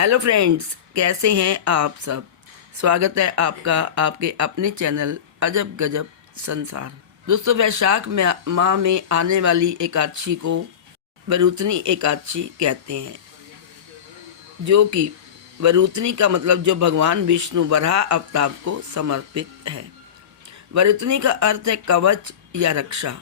Hello friends, कैसे हैं आप सब। स्वागत है आपका आपके अपने चैनल अजब गजब संसार। दोस्तों, वैशाख माह में आने वाली एकादशी को वरुतनी एकादशी कहते हैं, जो कि वरुतनी का मतलब जो भगवान विष्णु वराह अवतार को समर्पित है। वरुतनी का अर्थ है कवच या रक्षा,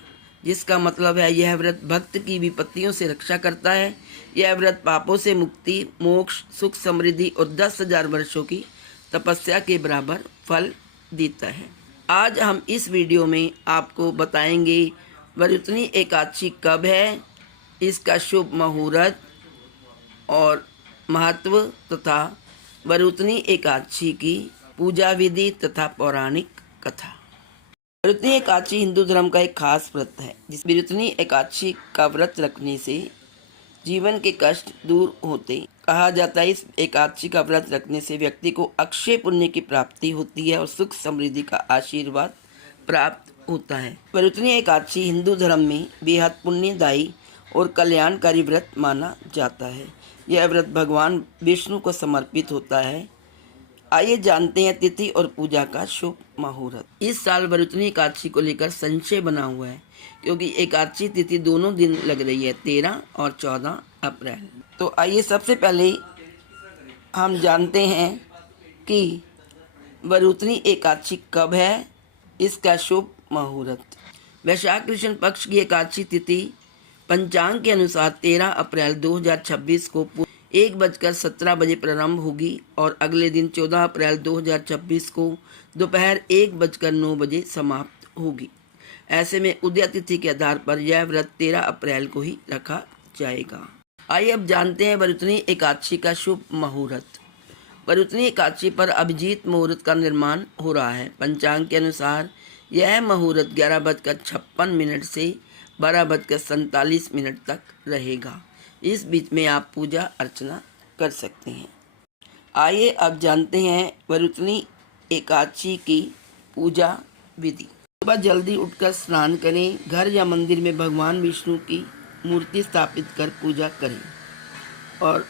जिसका मतलब है यह व्रत भक्त की विपत्तियों से रक्षा करता है। यह व्रत पापों से मुक्ति, मोक्ष, सुख, समृद्धि और 10,000 वर्षों की तपस्या के बराबर फल देता है। आज हम इस वीडियो में आपको बताएंगे वरुतनी एकादशी कब है, इसका शुभ मुहूर्त और महत्व तथा वरुतनी एकादशी की पूजा विधि तथा पौराणिक कथा। वरुतनी एकादशी हिंदू धर्म का एक खास व्रत है। जिस वरुतनी एकादशी का व्रत रखने से जीवन के कष्ट दूर होते। कहा जाता है इस एकादशी का व्रत रखने से व्यक्ति को अक्षय पुण्य की प्राप्ति होती है और सुख समृद्धि का आशीर्वाद प्राप्त होता है। वरुतनी एकादशी हिंदू धर्म में बेहद पुण्यदायी और कल्याणकारी व्रत माना जाता है। यह व्रत भगवान विष्णु को समर्पित होता है। आइए जानते हैं तिथि और पूजा का शुभ मुहूर्त। इस साल वरुतनी एकादशी को लेकर संशय बना हुआ है, क्योंकि एकादशी तिथि दोनों दिन लग रही है, 13 और 14 अप्रैल। तो आइए सबसे पहले हम जानते हैं कि वरुतनी एकादशी कब है, इसका शुभ मुहूर्त। वैशाख कृष्ण पक्ष की एकादशी तिथि पंचांग के अनुसार 13 अप्रैल 2026 को 1:17 प्रारंभ होगी और अगले दिन 14 अप्रैल 2026 को दोपहर 1:09 समाप्त होगी। ऐसे में उदय तिथि के आधार पर यह व्रत 13 अप्रैल को ही रखा जाएगा। आइए अब जानते हैं वरुतनी एकादशी का शुभ मुहूर्त। वरुतनी एकादशी पर अभिजीत मुहूर्त का निर्माण हो रहा है। पंचांग के अनुसार यह मुहूर्त 11:56 से 12:47 तक रहेगा। इस बीच में आप पूजा अर्चना कर सकते हैं। आइए अब जानते हैं वरुतनी एकादशी की पूजा विधि। सुबह जल्दी उठकर स्नान करें। घर या मंदिर में भगवान विष्णु की मूर्ति स्थापित कर पूजा करें और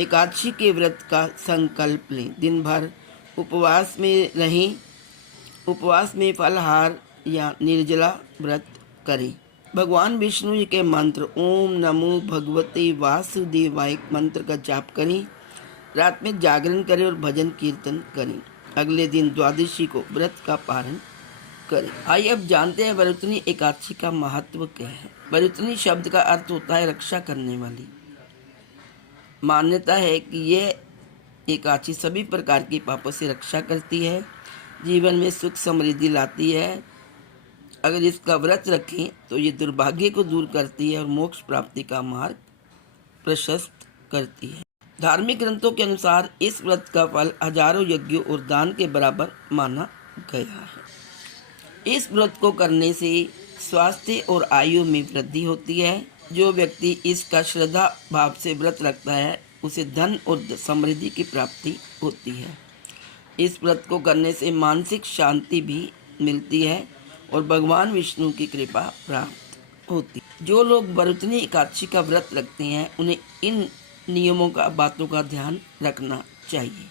एकादशी के व्रत का संकल्प लें। दिन भर उपवास में रहें। उपवास में फलाहार या निर्जला व्रत करें। भगवान विष्णु जी के मंत्र ओम नमो भगवते वासुदेवाय मंत्र का जाप करें। रात में जागरण करें और भजन कीर्तन करें। अगले दिन द्वादशी को व्रत का पारण करें। आइए अब जानते हैं वरुतनी एकादशी का महत्व क्या है। वरुतनी शब्द का अर्थ होता है रक्षा करने वाली। मान्यता है कि यह एकादशी सभी प्रकार के पापों से रक्षा करती है, जीवन में सुख समृद्धि लाती है। अगर इसका व्रत रखें तो ये दुर्भाग्य को दूर करती है और मोक्ष प्राप्ति का मार्ग प्रशस्त करती है। धार्मिक ग्रंथों के अनुसार इस व्रत का फल हजारों यज्ञों और दान के बराबर माना गया है। इस व्रत को करने से स्वास्थ्य और आयु में वृद्धि होती है। जो व्यक्ति इसका श्रद्धा भाव से व्रत रखता है उसे धन और समृद्धि की प्राप्ति होती है। इस व्रत को करने से मानसिक शांति भी मिलती है और भगवान विष्णु की कृपा प्राप्त होती है। जो लोग वरुतनी एकादशी का व्रत रखते हैं उन्हें इन नियमों का बातों का ध्यान रखना चाहिए।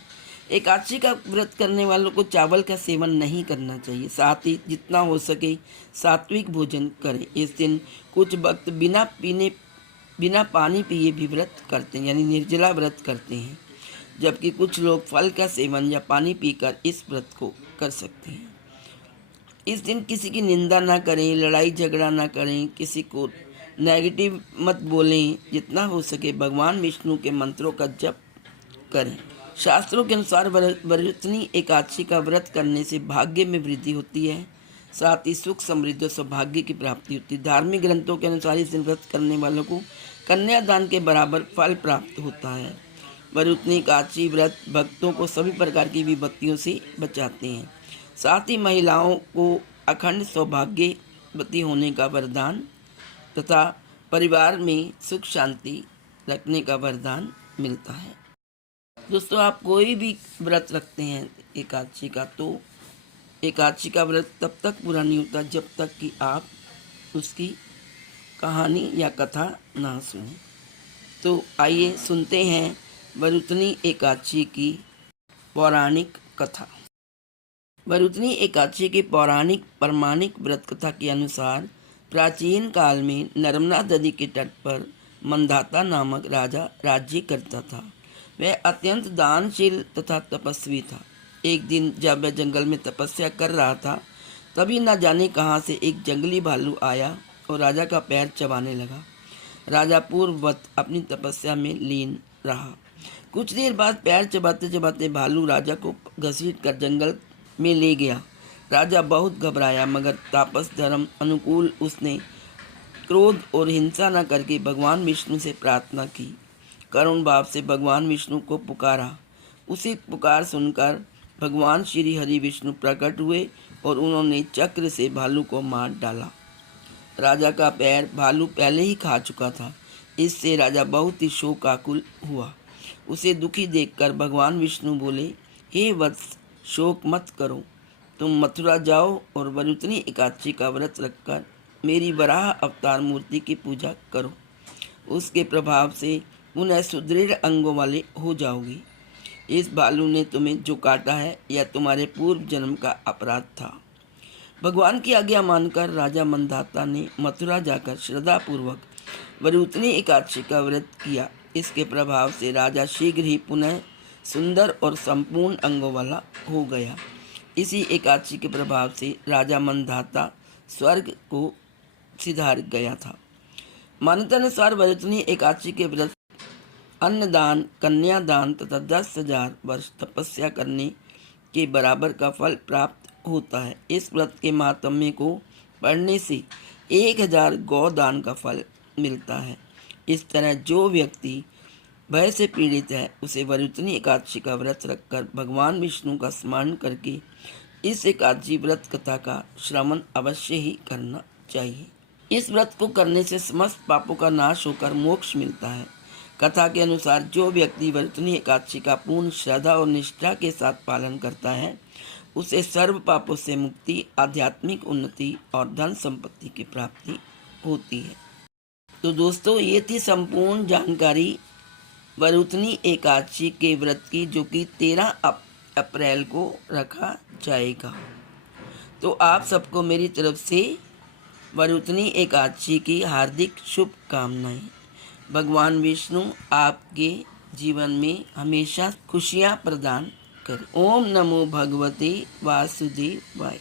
एकादशी का व्रत करने वालों को चावल का सेवन नहीं करना चाहिए। साथ ही जितना हो सके सात्विक भोजन करें। इस दिन कुछ भक्त बिना पानी पिए भी व्रत करते हैं, यानी निर्जला व्रत करते हैं, जबकि कुछ लोग फल का सेवन या पानी पीकर इस व्रत को कर सकते हैं। इस दिन किसी की निंदा ना करें, लड़ाई झगड़ा ना करें, किसी को नेगेटिव मत बोलें। जितना हो सके भगवान विष्णु के मंत्रों का जप करें। शास्त्रों के अनुसार वरुतनी एकादशी का व्रत करने से भाग्य में वृद्धि होती है, साथ ही सुख समृद्धि और सौभाग्य की प्राप्ति होती है। धार्मिक ग्रंथों के अनुसार इस दिन व्रत करने वालों को कन्यादान के बराबर फल प्राप्त होता है। वरुतनी एकादशी व्रत भक्तों को सभी प्रकार की विपत्तियों से बचाते हैं। साथ ही महिलाओं को अखंड सौभाग्यवती होने का वरदान तथा परिवार में सुख शांति रखने का वरदान मिलता है। दोस्तों, आप कोई भी व्रत रखते हैं एकादशी का, तो एकादशी का व्रत तब तक पूरा नहीं होता जब तक कि आप उसकी कहानी या कथा ना सुने। तो आइए सुनते हैं वरुतनी एकादशी की पौराणिक कथा। वरुतनी एकादशी की पौराणिक प्रमाणिक व्रत कथा के अनुसार प्राचीन काल में नर्मदा नदी के तट पर मंधाता नामक राजा राज्य करता था। वह अत्यंत दानशील तथा तपस्वी था। एक दिन जब वह जंगल में तपस्या कर रहा था, तभी न जाने कहाँ से एक जंगली भालू आया और राजा का पैर चबाने लगा। राजा पूर्ववत अपनी तपस्या में लीन रहा। कुछ देर बाद पैर चबाते चबाते भालू राजा को घसीट कर जंगल में ले गया। राजा बहुत घबराया, मगर तापस धर्म अनुकूल उसने क्रोध और हिंसा न करके भगवान विष्णु से प्रार्थना की। करुण भाव से भगवान विष्णु को पुकारा। उसी पुकार सुनकर भगवान श्री हरि विष्णु प्रकट हुए और उन्होंने चक्र से भालू को मार डाला। राजा का पैर भालू पहले ही खा चुका था। इससे राजा बहुत ही शोकाकुल हुआ। उसे दुखी देखकर भगवान विष्णु बोले, हे वत्स, शोक मत करो। तुम मथुरा जाओ और वरुतनी एकादशी का व्रत रखकर मेरी वराह अवतार मूर्ति की पूजा करो। उसके प्रभाव से पुनः सुदृढ़ अंगों वाले हो जाओगी। इस भालू ने तुम्हें जो काटा है, यह तुम्हारे पूर्व जन्म का अपराध था। भगवान की आज्ञा मानकर राजा मंधाता ने मथुरा जाकर श्रद्धापूर्वक वरुतनी एकादशी का व्रत किया। इसके प्रभाव से राजा शीघ्र ही पुनः सुंदर और संपूर्ण अंगों वाला हो गया। इसी एकादशी के प्रभाव से राजा मंधाता स्वर्ग को सिधार गया था। मान्यतानुसार वरुतनी एकादशी के व्रत अन्नदान, कन्यादान तथा 10,000 वर्ष तपस्या करने के बराबर का फल प्राप्त होता है। इस व्रत के महात्म्य को पढ़ने से 1000 गौदान का फल मिलता है। इस तरह जो व्यक्ति भय से पीड़ित है, उसे वरुतनी एकादशी का व्रत रखकर भगवान विष्णु का स्मरण करके इस एकादशी व्रत कथा का श्रवण अवश्य ही करना चाहिए। इस व्रत को करने से समस्त पापों का नाश होकर मोक्ष मिलता है। कथा के अनुसार जो व्यक्ति वरुतनी एकादशी का पूर्ण श्रद्धा और निष्ठा के साथ पालन करता है, उसे सर्व पापों से मुक्ति, आध्यात्मिक उन्नति और धन संपत्ति की प्राप्ति होती है। तो दोस्तों, ये थी संपूर्ण जानकारी वरुतनी एकादशी के व्रत की, जो कि 13 अप्रैल को रखा जाएगा। तो आप सबको मेरी तरफ से वरुतनी एकादशी की हार्दिक शुभकामनाएं। भगवान विष्णु आपके जीवन में हमेशा खुशियां प्रदान करें। ओम नमो भगवते वासुदेवाय।